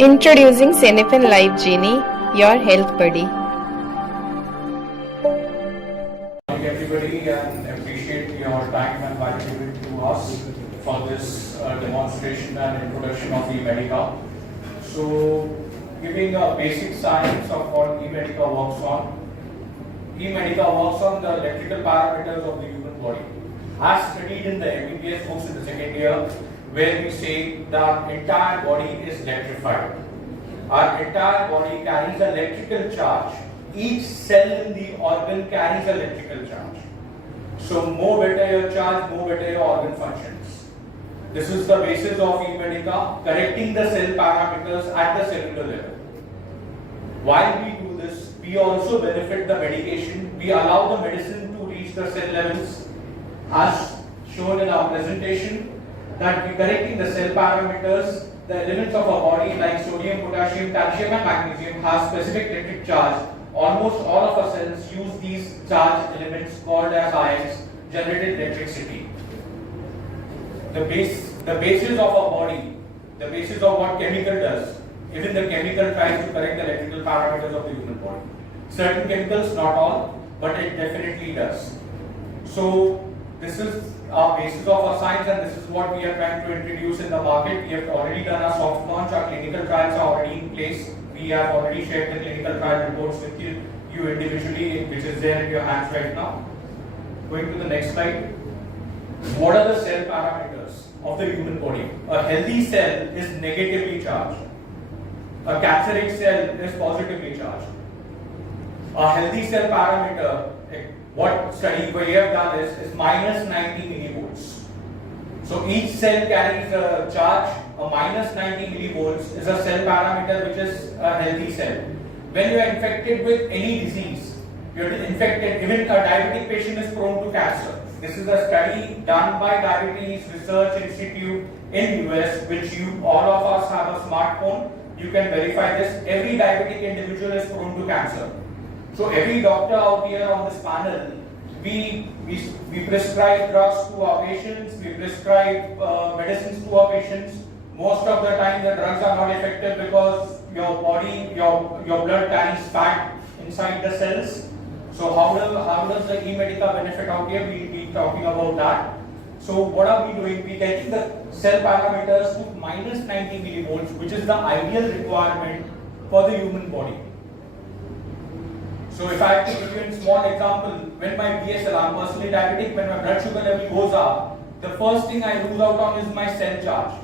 Introducing Cynefin LifeJinni, your health buddy. Everybody and appreciate your time and value given to us for this demonstration and introduction of Medica. So, giving a basic science of what Medica works on. Medica works on the electrical parameters of the human body, as studied in the MBBS books in the second year, where we say the entire body is electrified. Our entire body carries an electrical charge. Each cell in the organ carries an electrical charge. So more better your charge, more better your organ functions. This is the basis of Medica, correcting the cell parameters at the cellular level. While we do this, we also benefit the medication. We allow the medicine to reach the cell levels as shown in our presentation, that we correcting the cell parameters. The elements of our body like sodium, potassium, calcium and magnesium have specific electric charge. Almost all of our cells use these charged elements called as ions, generated electricity. The basis of our body, the basis of what chemical does. Even the chemical tries to correct the electrical parameters of the human body. Certain chemicals, not all, but it definitely does. So this is our basis of our science, and this is what we are trying to introduce in the market. We have already done our soft launch, our clinical trials are already in place. We have already shared the clinical trial reports with you individually, which is there in your hands right now. Going to the next slide. What are the cell parameters of the human body? A healthy cell is negatively charged. A cancerous cell is positively charged. A healthy cell parameter, what study we have done is minus 90 millivolts. So each cell carries a charge. A minus 90 millivolts is a cell parameter which is a healthy cell. When you are infected with any disease, you are infected, even a diabetic patient is prone to cancer. This is a study done by Diabetes Research Institute in US, which all of us have a smartphone. You can verify this. Every diabetic individual is prone to cancer. So every doctor out here on this panel, we prescribe drugs to our patients, we prescribe medicines to our patients. Most of the time the drugs are not effective because your body, your blood carries fat inside the cells. So how does the Medica benefit out here? We'll be talking about that. So what are we doing? We getting the cell parameters to minus 90 millivolts, which is the ideal requirement for the human body. So if I have to give you a small example, when my BSL, I'm personally diabetic, when my blood sugar level goes up, the first thing I lose out on is my cell charge.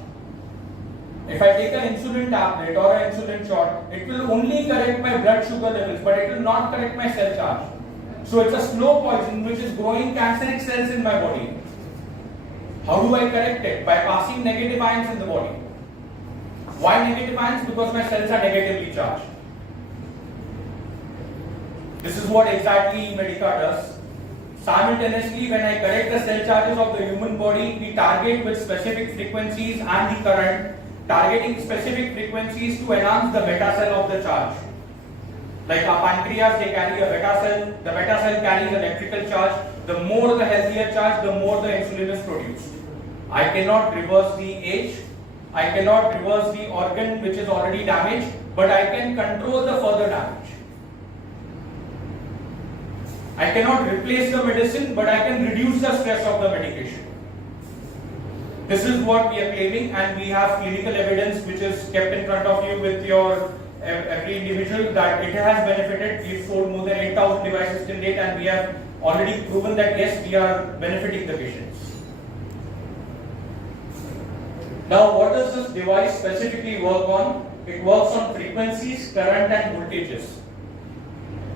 If I take an insulin tablet or an insulin shot, it will only correct my blood sugar levels, but it will not correct my cell charge. So it's a slow poison which is growing cancerous cells in my body. How do I correct it? By passing negative ions in the body. Why negative ions? Because my cells are negatively charged. This is what exactly Medica does. Simultaneously, when I correct the cell charges of the human body, we target with specific frequencies and the current, targeting specific frequencies to enhance the beta cell of the charge. Like our pancreas, they carry a beta cell. The beta cell carries electrical charge. The more the healthier charge, the more the insulin is produced. I cannot reverse the age. I cannot reverse the organ which is already damaged, but I can control the further damage. I cannot replace the medicine, but I can reduce the stress of the medication. This is what we are claiming, and we have clinical evidence which is kept in front of you with your every individual that it has benefited. We've sold more than 8,000 devices till date, and we have already proven that yes, we are benefiting the patients. Now, what does this device specifically work on? It works on frequencies, current and voltages.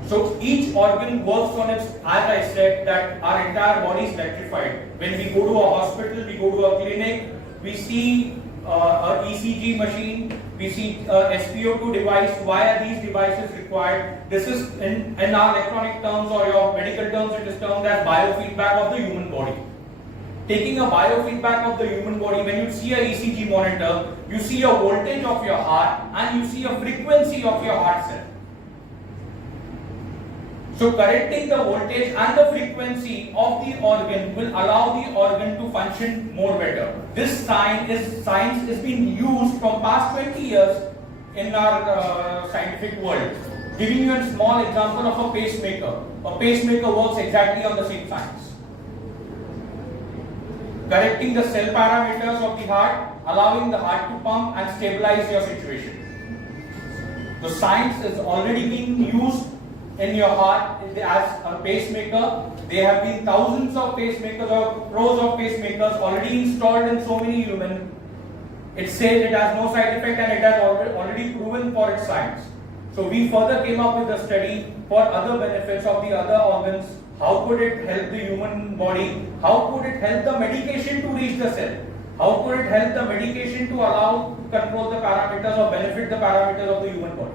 So each organ works on its, as I said, that our entire body is electrified. When we go to a hospital, we go to a clinic, we see a ECG machine, we see a SpO2 device. Why are these devices required? This is in our electronic terms or your medical terms, it is termed as biofeedback of the human body. Taking a biofeedback of the human body, when you see a ECG monitor, you see a voltage of your heart and you see a frequency of your heart cell. So correcting the voltage and the frequency of the organ will allow the organ to function more better. This science is being used from past 20 years in our scientific world. Giving you a small example of a pacemaker. A pacemaker works exactly on the same science. Correcting the cell parameters of the heart, allowing the heart to pump and stabilize your situation. The science is already being used in your heart as a pacemaker. There have been thousands of pacemakers or crores of pacemakers already installed in so many humans. It says it has no side effect and it has already proven for its science. So we further came up with a study for other benefits of the other organs. How could it help the human body? How could it help the medication to reach the cell? How could it help the medication to allow to control the parameters or benefit the parameters of the human body?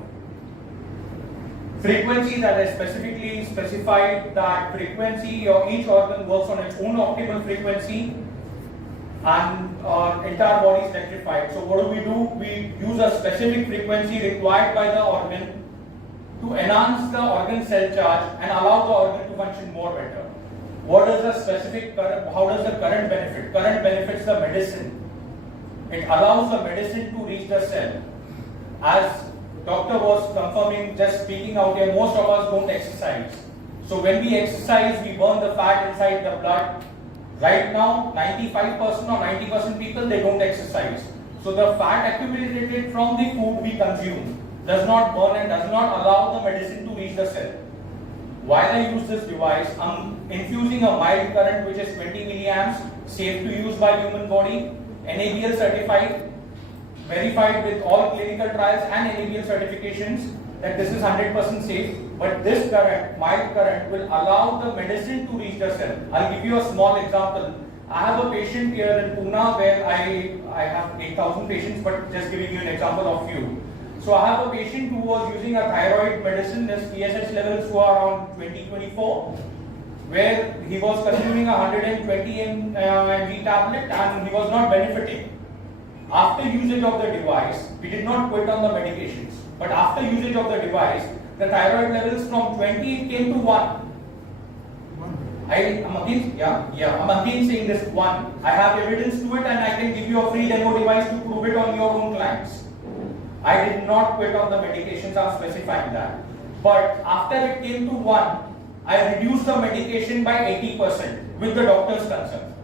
Frequency, that I specifically specified that frequency or each organ works on its own optimal frequency and our entire body is electrified. So what do? We use a specific frequency required by the organ to enhance the organ cell charge and allow the organ to function more better. What is the specific current? How does the current benefit? Current benefits the medicine. It allows the medicine to reach the cell. As doctor was confirming, just speaking out here, most of us don't exercise. So when we exercise, we burn the fat inside the blood. Right now, 95% or 90% people, they don't exercise. So the fat accumulated from the food we consume does not burn and does not allow the medicine to reach the cell. While I use this device, I'm infusing a mild current which is 20 milliamps, safe to use by human body, NABL certified, verified with all clinical trials and NABL certifications that this is 100% safe. But this current, mild current, will allow the medicine to reach the cell. I'll give you a small example. I have a patient here in Pune where I have 8,000 patients, but just giving you an example of few. So I have a patient who was using a thyroid medicine. His TSH levels were around 20-24, where he was consuming a 120 mg tablet and he was not benefiting. After usage of the device, we did not quit on the medications. But after usage of the device, the thyroid levels from 20 came to 1. I'm again saying this 1. I have evidence to it and I can give you a free demo device to prove it on your own clients. I did not quit on the medications, I'm specifying that. But after it came to 1, I reduced the medication by 80% with the doctor's consent.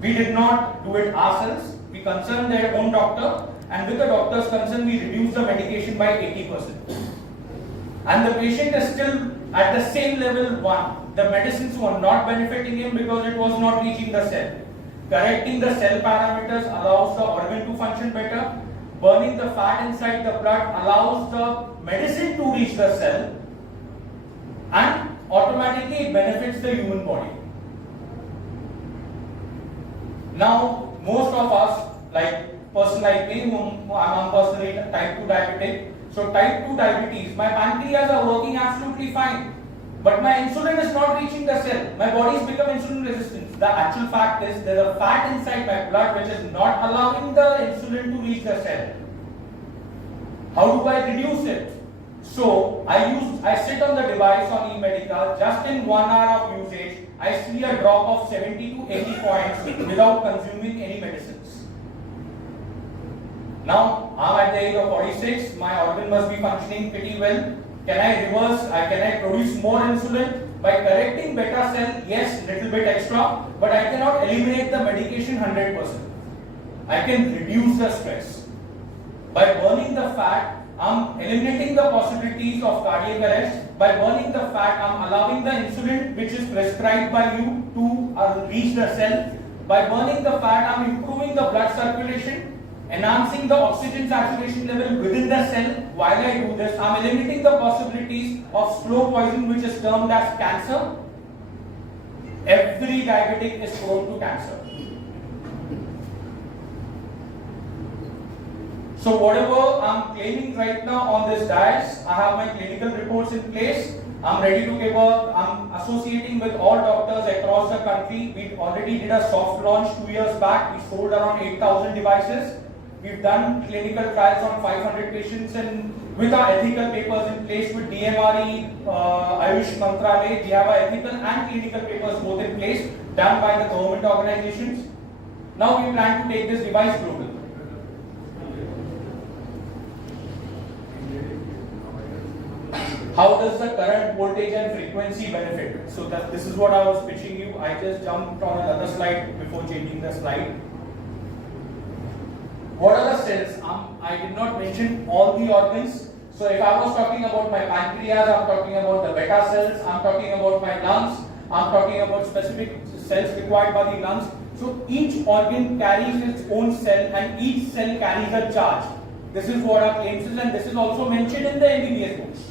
We did not do it ourselves. We concerned their own doctor, and with the doctor's consent, we reduced the medication by 80%. And the patient is still at the same level 1. The medicines were not benefiting him because it was not reaching the cell. Correcting the cell parameters allows the organ to function better. Burning the fat inside the blood allows the medicine to reach the cell, and automatically it benefits the human body. Now, most of us, like person like me, I'm personally type 2 diabetic. So type 2 diabetes, my pancreas are working absolutely fine, but my insulin is not reaching the cell. My body has become insulin resistant. The actual fact is there is a fat inside my blood which is not allowing the insulin to reach the cell. How do I reduce it? So I sit on the device on Medica. Just in 1 hour of usage, I see a drop of 70 to 80 points without consuming any medicines. Now I'm at the age of 46. My organ must be functioning pretty well. Can I reverse? Can I produce more insulin? By correcting beta cell, yes, little bit extra, but I cannot eliminate the medication 100%. I can reduce the stress. By burning the fat, I'm eliminating the possibilities of cardiac arrest. By burning the fat, I'm allowing the insulin which is prescribed by you to reach the cell. By burning the fat, I'm improving the blood circulation, enhancing the oxygen saturation level within the cell. While I do this, I'm eliminating the possibilities of slow poison which is termed as cancer. Every diabetic is prone to cancer. So whatever I'm claiming right now on this dais, I have my clinical reports in place. I'm ready to give I'm associating with all doctors across the country. We already did a soft launch 2 years back. We sold around 8,000 devices. We've done clinical trials on 500 patients and with our ethical papers in place with DMRE, Ayush Mantralaya. We have our ethical and clinical papers both in place done by the government organizations. Now we plan to take this device global. How does the current, voltage and frequency benefit? So this is what I was pitching you. I just jumped on another slide before changing the slide. What are the cells? I did not mention all the organs. So if I was talking about my pancreas, I'm talking about the beta cells, I'm talking about my lungs, I'm talking about specific cells required by the lungs. So each organ carries its own cell and each cell carries a charge. This is what our claims is, and this is also mentioned in the MBBS books.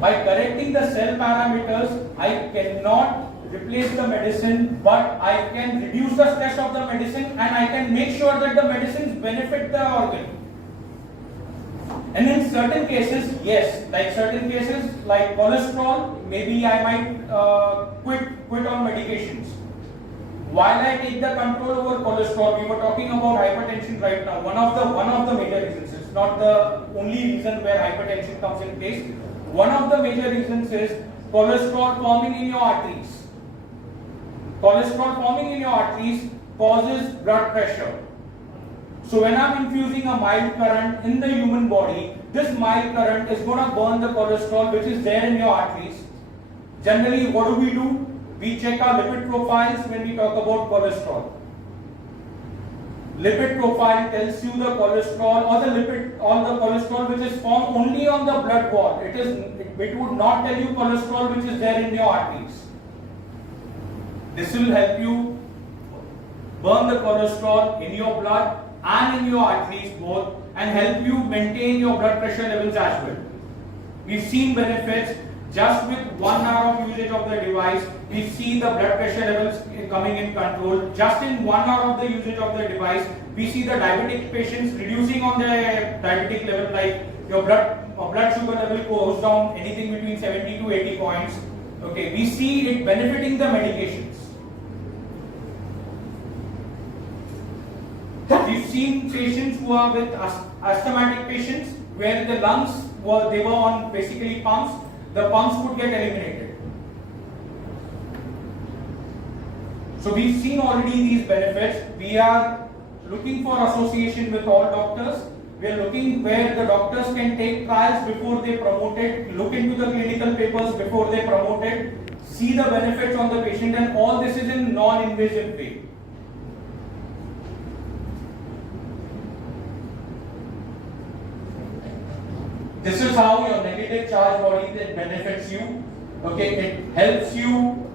By correcting the cell parameters, I cannot replace the medicine, but I can reduce the stress of the medicine and I can make sure that the medicines benefit the organ. And in certain cases, yes, like certain cases like cholesterol, maybe I might quit on medications. While I take the control over cholesterol, we were talking about hypertension right now. One of the major reasons, it's not the only reason where hypertension comes in place. One of the major reasons is cholesterol forming in your arteries. Cholesterol forming in your arteries causes blood pressure. So when I'm infusing a mild current in the human body, this mild current is going to burn the cholesterol which is there in your arteries. Generally, what do? We check our lipid profiles when we talk about cholesterol. Lipid profile tells you the cholesterol or the cholesterol which is formed only on the blood wall. It would not tell you cholesterol which is there in your arteries. This will help you burn the cholesterol in your blood and in your arteries both and help you maintain your blood pressure levels as well. We've seen benefits just with 1 hour of usage of the device. We see the blood pressure levels coming in control. Just in 1 hour of the usage of the device, we see the diabetic patients reducing on their diabetic level, like your blood sugar level goes down anything between 70 to 80 points. Okay, we see it benefiting the medications. We've seen patients who are with asthmatic patients where the lungs were on basically pumps. The pumps would get eliminated. So we've seen already these benefits. We are looking for association with all doctors. We are looking where the doctors can take trials before they promote it, look into the clinical papers before they promote it, see the benefits on the patient, and all this is in non-invasive way. This is how your negative charge body benefits you. Okay, it helps you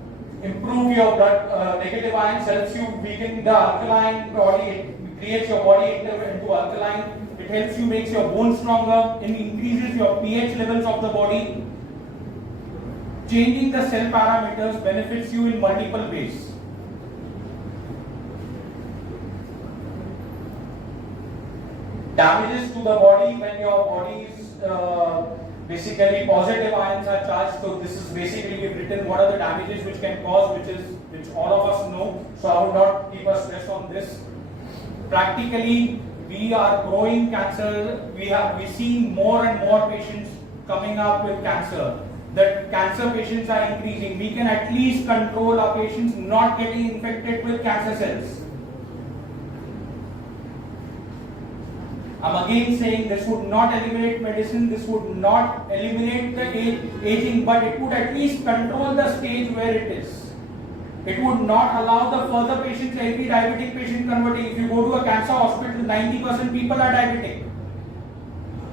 improve your blood. Negative ions helps you weaken the alkaline body. It creates your body into alkaline. It helps you makes your bones stronger. It increases your pH levels of the body. Changing the cell parameters benefits you in multiple ways. Damages to the body when your body is basically positive ions are charged. So this is basically we've written what are the damages which can cause, which all of us know. So I would not keep a stress on this. Practically, we are growing cancer. We see more and more patients coming up with cancer. The cancer patients are increasing. We can at least control our patients not getting infected with cancer cells. I'm again saying this would not eliminate medicine, this would not eliminate the aging, but it would at least control the stage where it is. It would not allow the further patients, every diabetic patient converting. If you go to a cancer hospital, 90% people are diabetic.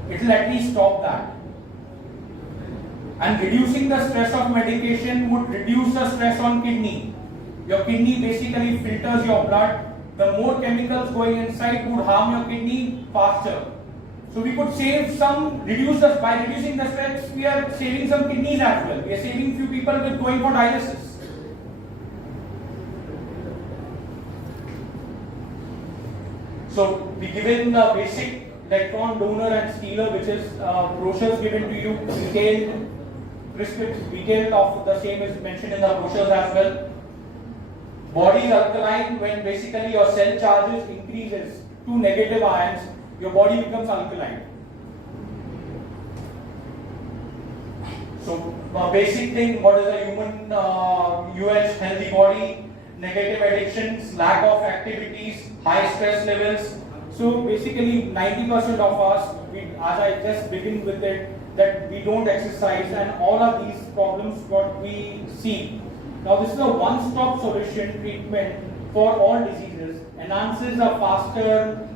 It will at least stop that. And reducing the stress of medication would reduce the stress on kidney. Your kidney basically filters your blood. The more chemicals going inside would harm your kidney faster. So we could save some, by reducing the stress, we are saving some kidneys as well. We are saving few people with going for dialysis. So we given the basic electron donor and stealer, which is brochures given to you, detailed of the same is mentioned in the brochures as well. Body is alkaline when basically your cell charges increases to negative ions, your body becomes alkaline. So basic thing, what is a human UH healthy body? Negative addictions, lack of activities, high stress levels, So basically 90% of us, as I just begin with it, that we don't exercise, and all of these problems what we see. Now this is a one-stop solution treatment for all diseases, enhances a faster,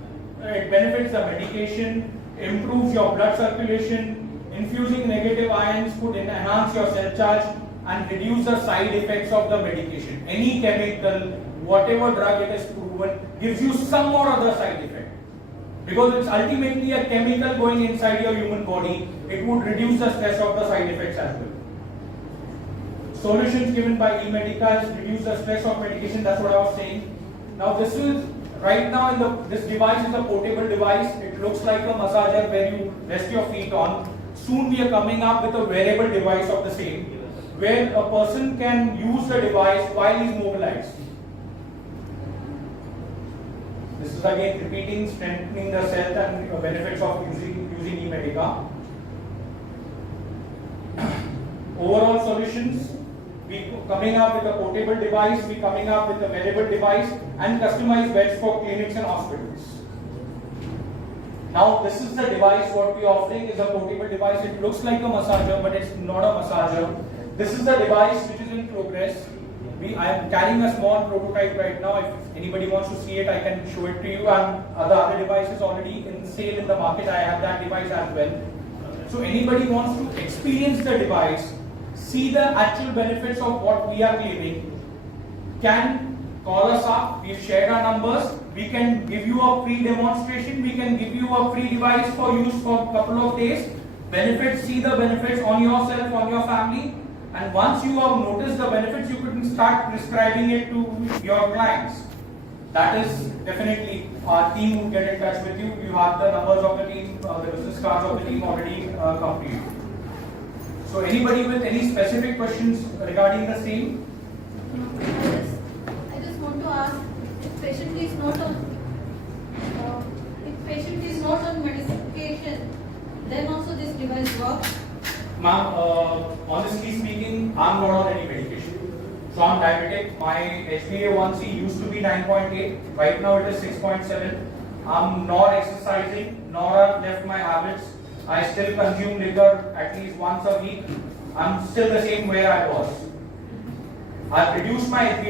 it benefits the medication, improves your blood circulation, infusing negative ions could enhance your cell charge and reduce the side effects of the medication. Any chemical, whatever drug it is proven, gives you some or other side effect. Because it's ultimately a chemical going inside your human body, it would reduce the stress of the side effects as well. Solutions given by Medica is reduce the stress of medication, that's what I was saying. Now this is, right now this device is a portable device, it looks like a massager where you rest your feet on. Soon we are coming up with a wearable device of the same, where a person can use the device while he is mobilized. This is again repeating, strengthening the health and benefits of using Medica. Overall solutions, we coming up with a portable device, we coming up with a wearable device and customized beds for clinics and hospitals. Now this is the device what we are offering is a portable device. It looks like a massager but it's not a massager. This is the device which is in progress. I am carrying a small prototype right now. If anybody wants to see it, I can show it to you. And the other device is already in sale in the market. I have that device as well. So anybody wants to experience the device, see the actual benefits of what we are claiming, can call us up. We've shared our numbers. We can give you a free demonstration. We can give you a free device for use for a couple of days. Benefits, see the benefits on yourself, on your family. And once you have noticed the benefits, you can start prescribing it to your clients. That is definitely our team will get in touch with you. You have the numbers of the team, the business cards of the team already come to you. So anybody with any specific questions regarding the same? I just want to ask, if patient is not on medication, then also this device works? Ma'am, honestly speaking, I'm not on any medication. So I'm diabetic. My HbA1c used to be 9.8. Right now it is 6.7. I'm not exercising, nor I've left my habits. I still consume liquor at least once a week. I'm still the same where I was. I've reduced my HbA1c.